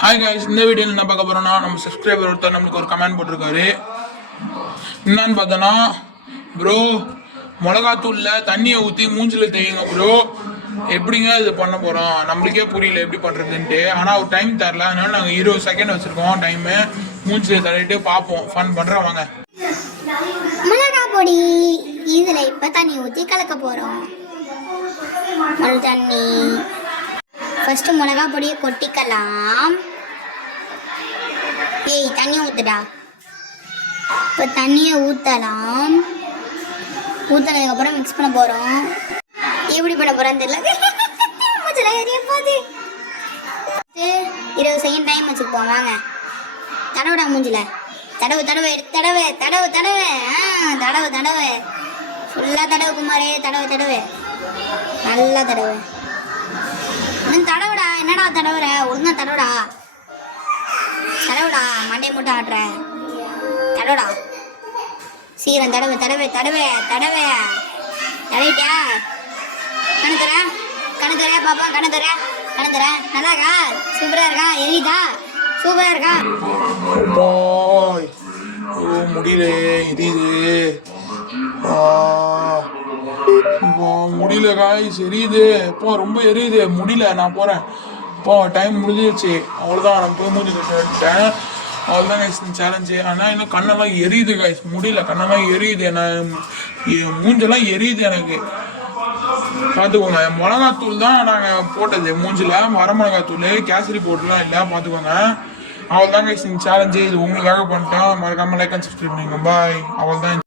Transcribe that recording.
Hi guys, இந்த வீடியோவில் என்ன பார்க்க போகிறோன்னா, நம்ம சப்ஸ்கிரைபர் ஒருத்தர் நம்மளுக்கு ஒரு கமெண்ட் போட்டிருக்காரு. என்னன்னு பார்த்தோன்னா, ப்ரோ மிளகாத்தூளில் தண்ணியை ஊற்றி மூஞ்சில் தேயுங்க ப்ரோ, எப்படிங்க இது பண்ண போகிறோம், நம்மளுக்கே புரியல எப்படி பண்ணுறதுன்ட்டு. ஆனால் அவர் டைம் தரல, அதனால நாங்கள் 20 செகண்ட் வச்சுருக்கோம் டைமு. மூஞ்சில் தள்ளிட்டு பார்ப்போம், ஃபன் பண்ணுறோம் வாங்க. மிளகா பொடி இதில் இப்போ தண்ணி ஊற்றி கலக்க போகிறோம். தண்ணி ஃபர்ஸ்ட் மிளகா பொடியை கொட்டிக்கலாம். ஏய் தண்ணி ஊற்றுடா. இப்போ தண்ணியை ஊற்றலாம். ஊற்றினதுக்கப்புறம் மிக்ஸ் பண்ண போகிறோம். எப்படி பண்ண போகிறோன்னு தெரியல. மூச்சில் எரிய போகுது. 20 செகண்ட் டைம் வச்சுருப்போம் வாங்க. தடவுடா மூஞ்சில். தடவு தடவை தடவை தடவு தடவை தடவு தடவை ஃபுல்லாக தடவு குமாரே. தடவு தடவை நல்லா தடவை. தடவுடா. என்னடா தடவுற? ஒழுங்கா தடவுடா. தடவுடா. மண்டை மூட்டை ஆட்டுற. தடவுடா. சீக்கிரம் தடவை தடவை தடவை தடவை. தடவிட்டியா? கணத்துற கணத்துற பாப்பா. கணத்துற கணத்துற. நல்லா இருக்கா? சூப்பரா இருக்கா? எரியுதா? சூப்பரா இருக்கா? முடியல, எரியுது. முடியல காய்ஸ், எரியுது. இப்போ ரொம்ப எரியுது, முடியல. நான் போகிறேன் இப்போ, டைம் முடிஞ்சிருச்சு. அவ்வளோதான், நான் போய் மூஞ்சி கட்டிட்டேன். அவ்வளோதான் காய்ஸ் சேலஞ்சு. ஆனால் இன்னும் கண்ணெல்லாம் எரியுது காய்ஸ், முடியல. கண்ணெல்லாம் எரியுது, மூஞ்செல்லாம் எரியுது எனக்கு. பார்த்துக்கோங்க, மிளகாத்தூள் தான் நாங்கள் போட்டது மூஞ்சில். வரமிளகாத்தூள், கேசரி போட்டுலாம் இல்லை. பார்த்துக்கோங்க. அவ்வளோதான் கைஸ் இந்த சேலஞ்சு. இது உங்களுக்காக பண்ணிட்டோம். மறக்காமல் லைக் அண்ட் சப்ஸ்கிரைப் பண்ணிக்கோங்க. பாய். அவ்வளோதான்.